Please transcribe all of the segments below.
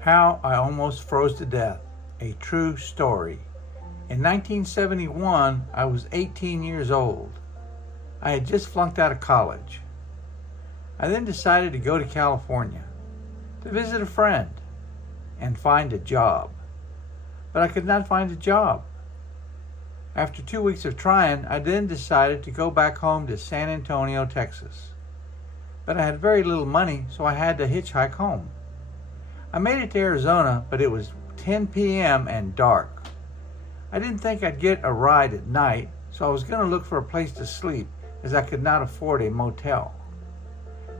How I Almost Froze to Death, a true story. In 1971, I was 18 years old. I had just flunked out of college. I then decided to go to California to visit a friend and find a job. But I could not find a job. After 2 weeks of trying, I then decided to go back home to San Antonio, Texas. But I had very little money, so I had to hitchhike home. I made it to Arizona, but it was 10 p.m. and dark. I didn't think I'd get a ride at night, so I was going to look for a place to sleep as I could not afford a motel.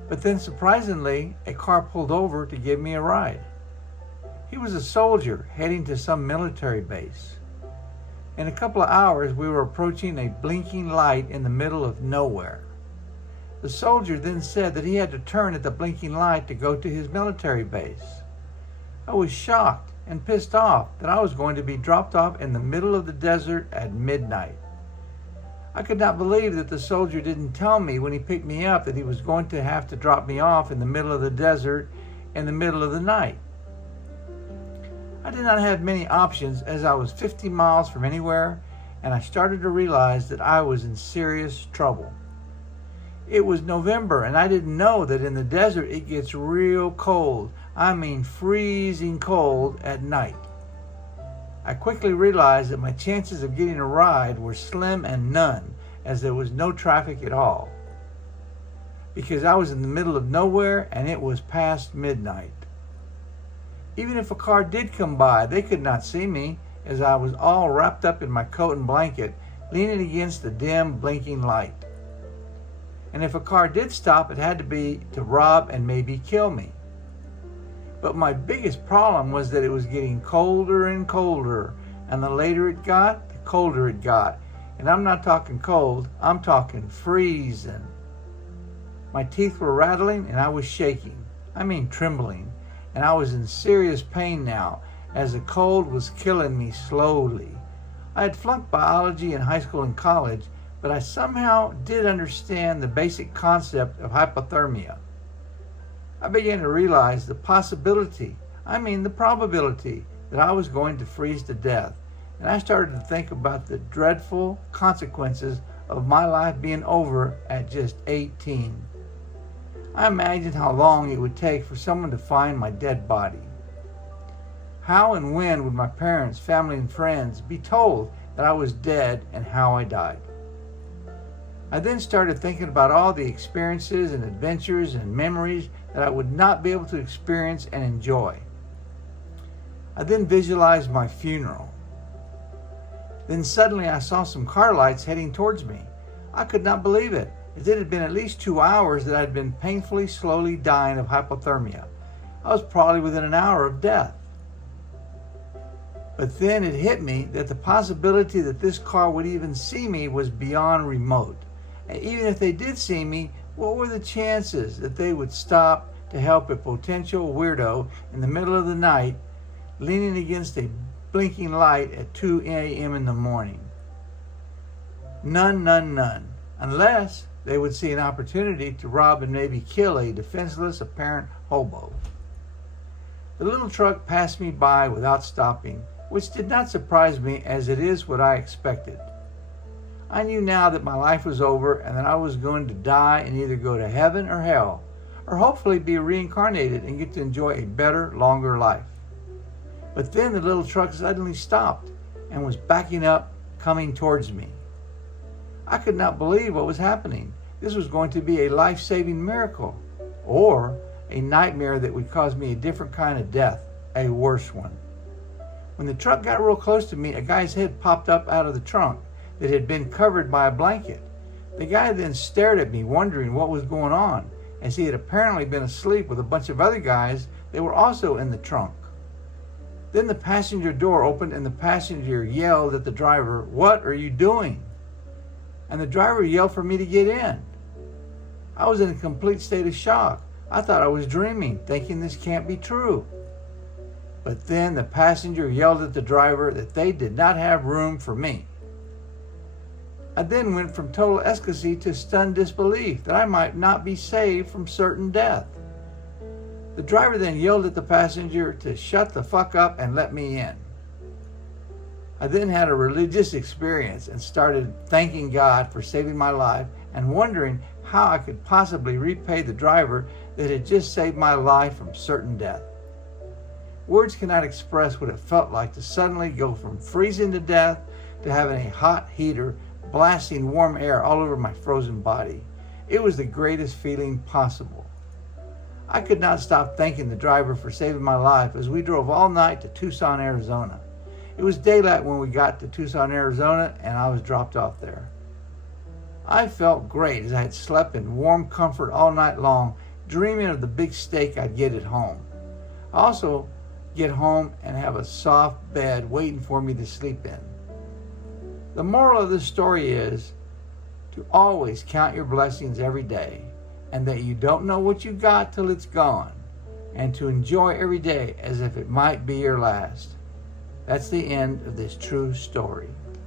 But then surprisingly, a car pulled over to give me a ride. He was a soldier heading to some military base. In a couple of hours, we were approaching a blinking light in the middle of nowhere. The soldier then said that he had to turn at the blinking light to go to his military base. I was shocked and pissed off that I was going to be dropped off in the middle of the desert at midnight. I could not believe that the soldier didn't tell me when he picked me up that he was going to have to drop me off in the middle of the desert in the middle of the night. I did not have many options as I was 50 miles from anywhere, and I started to realize that I was in serious trouble. It was November, and I didn't know that in the desert it gets real cold. I mean freezing cold at night. I quickly realized that my chances of getting a ride were slim and none, as there was no traffic at all. Because I was in the middle of nowhere and it was past midnight. Even if a car did come by, they could not see me, as I was all wrapped up in my coat and blanket, leaning against the dim, blinking light. And if a car did stop, it had to be to rob and maybe kill me. But my biggest problem was that it was getting colder and colder, and the later it got, the colder it got. And I'm not talking cold, I'm talking freezing. My teeth were rattling and I was shaking. I mean trembling. And I was in serious pain now, as the cold was killing me slowly. I had flunked biology in high school and college, but I somehow did understand the basic concept of hypothermia. I began to realize the probability that I was going to freeze to death, and I started to think about the dreadful consequences of my life being over at just 18. I imagined how long it would take for someone to find my dead body. How and when would my parents, family, and friends be told that I was dead and how I died? I then started thinking about all the experiences and adventures and memories that I would not be able to experience and enjoy. I then visualized my funeral. Then suddenly I saw some car lights heading towards me. I could not believe it, as it had been at least 2 hours that I had been painfully, slowly dying of hypothermia. I was probably within an hour of death. But then it hit me that the possibility that this car would even see me was beyond remote. And even if they did see me, what were the chances that they would stop to help a potential weirdo in the middle of the night, leaning against a blinking light at 2 a.m. in the morning? None, none, none. Unless they would see an opportunity to rob and maybe kill a defenseless apparent hobo. The little truck passed me by without stopping, which did not surprise me, as it is what I expected. I knew now that my life was over and that I was going to die and either go to heaven or hell, or hopefully be reincarnated and get to enjoy a better, longer life. But then the little truck suddenly stopped and was backing up, coming towards me. I could not believe what was happening. This was going to be a life-saving miracle, or a nightmare that would cause me a different kind of death, a worse one. When the truck got real close to me, a guy's head popped up out of the trunk that had been covered by a blanket. The guy then stared at me, wondering what was going on, as he had apparently been asleep with a bunch of other guys that were also in the trunk. Then the passenger door opened and the passenger yelled at the driver, "What are you doing?" And the driver yelled for me to get in. I was in a complete state of shock. I thought I was dreaming, thinking this can't be true. But then the passenger yelled at the driver that they did not have room for me. I then went from total ecstasy to stunned disbelief that I might not be saved from certain death. The driver then yelled at the passenger to shut the fuck up and let me in. I then had a religious experience and started thanking God for saving my life and wondering how I could possibly repay the driver that had just saved my life from certain death. Words cannot express what it felt like to suddenly go from freezing to death to having a hot heater blasting warm air all over my frozen body. It was the greatest feeling possible. I could not stop thanking the driver for saving my life as we drove all night to Tucson, Arizona. It was daylight when we got to Tucson, Arizona, and I was dropped off there. I felt great as I had slept in warm comfort all night long, dreaming of the big steak I'd get at home. I also get home and have a soft bed waiting for me to sleep in. The moral of this story is to always count your blessings every day, and that you don't know what you got till it's gone, and to enjoy every day as if it might be your last. That's the end of this true story.